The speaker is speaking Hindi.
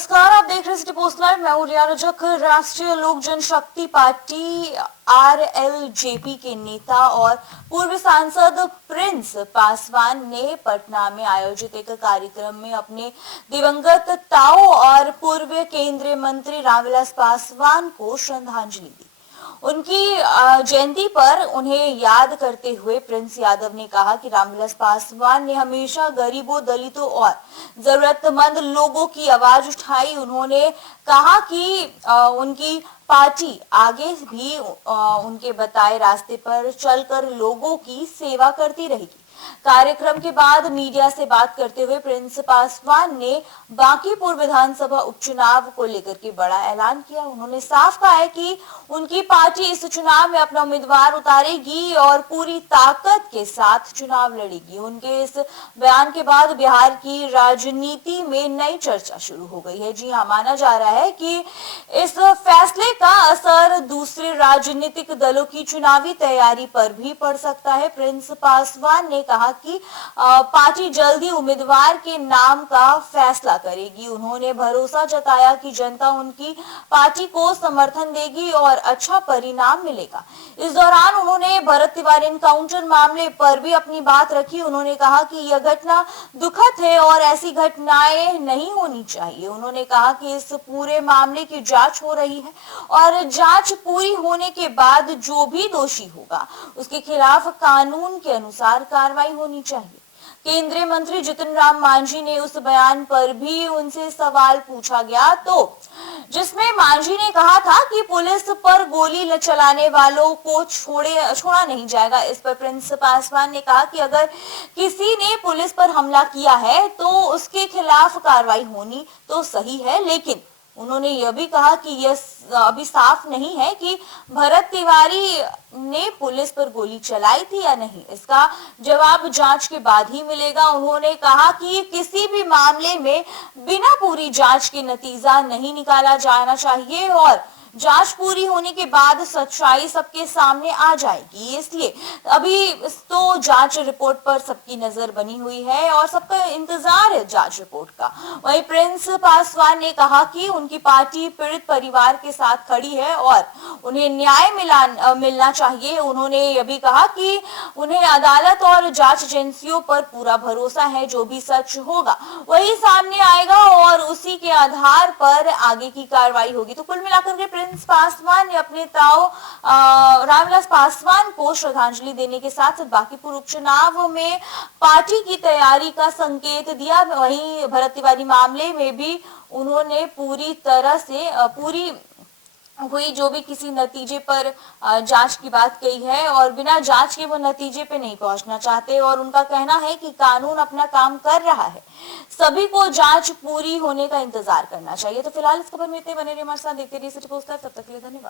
नमस्कार, आप देख रहे हैं सिटी पोस्ट लाइव। मैं हूं रिया रजक। राष्ट्रीय लोक जनशक्ति पार्टी आरएलजेपी के नेता और पूर्व सांसद प्रिंस पासवान ने पटना में आयोजित एक कार्यक्रम में अपने दिवंगत ताऊ और पूर्व केंद्रीय मंत्री रामविलास पासवान को श्रद्धांजलि दी। उनकी जयंती पर उन्हें याद करते हुए प्रिंस यादव ने कहा कि रामविलास पासवान ने हमेशा गरीबों, दलितों और जरूरतमंद लोगों की आवाज उठाई। उन्होंने कहा कि उनकी पार्टी आगे भी उनके बताए रास्ते पर चलकर लोगों की सेवा करती रहेगी। कार्यक्रम के बाद मीडिया से बात करते हुए प्रिंस पासवान ने बांकीपुर विधानसभा उपचुनाव को लेकर के बड़ा ऐलान किया। उन्होंने साफ कहा है कि उनकी पार्टी इस चुनाव में अपना उम्मीदवार उतारेगी और पूरी ताकत के साथ चुनाव लड़ेगी। उनके इस बयान के बाद बिहार की राजनीति में नई चर्चा शुरू हो गई है। जी हां, माना जा रहा है कि इस फैसले का असर दूसरे राजनीतिक दलों की चुनावी तैयारी पर भी पड़ सकता है। प्रिंस पासवान ने कहा कि पार्टी जल्दी उम्मीदवार के नाम का फैसला करेगी। उन्होंने भरोसा जताया कि जनता उनकी पार्टी को समर्थन देगी और अच्छा परिणाम मिलेगा। इस दौरान उन्होंने भरत तिवारी एनकाउंटर मामले पर भी अपनी बात रखी। उन्होंने कहा कि यह घटना दुखद है और ऐसी घटनाएं नहीं होनी चाहिए। उन्होंने कहा कि इस पूरे मामले की जांच हो रही है और जांच पूरी होने के बाद जो भी दोषी होगा उसके खिलाफ कानून के अनुसार कार्रवाई होनी चाहिए। केंद्रीय मंत्री जितिन राम मांझी ने उस बयान पर भी उनसे सवाल पूछा गया तो जिसमें मांझी ने कहा था कि पुलिस पर गोली चलाने वालों को छोड़ा नहीं जाएगा। इस पर प्रिंस पासवान ने कहा कि अगर किसी ने पुलिस पर हमला किया है तो उसके खिलाफ कार्रवाई होनी तो सही है, लेकिन उन्होंने यह भी कहा कि यह अभी साफ नहीं है कि भरत तिवारी ने पुलिस पर गोली चलाई थी या नहीं। इसका जवाब जांच के बाद ही मिलेगा। उन्होंने कहा कि किसी भी मामले में बिना पूरी जांच के नतीजा नहीं निकाला जाना चाहिए और जांच पूरी होने के बाद सच्चाई सबके सामने आ जाएगी। इसलिए अभी तो जांच रिपोर्ट पर सबकी नजर बनी हुई है और सबका इंतजार है जांच रिपोर्ट का। वहीं प्रिंस पासवान ने कहा कि उनकी पार्टी पीड़ित परिवार के साथ खड़ी है और उन्हें न्याय मिलना चाहिए। उन्होंने यह भी कहा कि उन्हें अदालत और जांच एजेंसियों पर पूरा भरोसा है। जो भी सच होगा वही सामने आएगा और उसी के आधार पर आगे की कार्रवाई होगी। तो कुल मिलाकर के प्रिंस पासवान ने अपने ताऊ रामविलास पासवान को श्रद्धांजलि देने के साथ बांकीपुर उपचुनाव में पार्टी की तैयारी का संकेत दिया। वहीं भरत तिवारी मामले में भी उन्होंने पूरी तरह से पूरी हुई जो भी किसी नतीजे पर जांच की बात कही है और बिना जांच के वो नतीजे पे नहीं पहुंचना चाहते और उनका कहना है कि कानून अपना काम कर रहा है, सभी को जांच पूरी होने का इंतजार करना चाहिए। तो फिलहाल इस खबर में इतने बने रहिए हमारे साथ, देखते रहिए सिटी पोस्ट लाइव। तब तक के लिए धन्यवाद।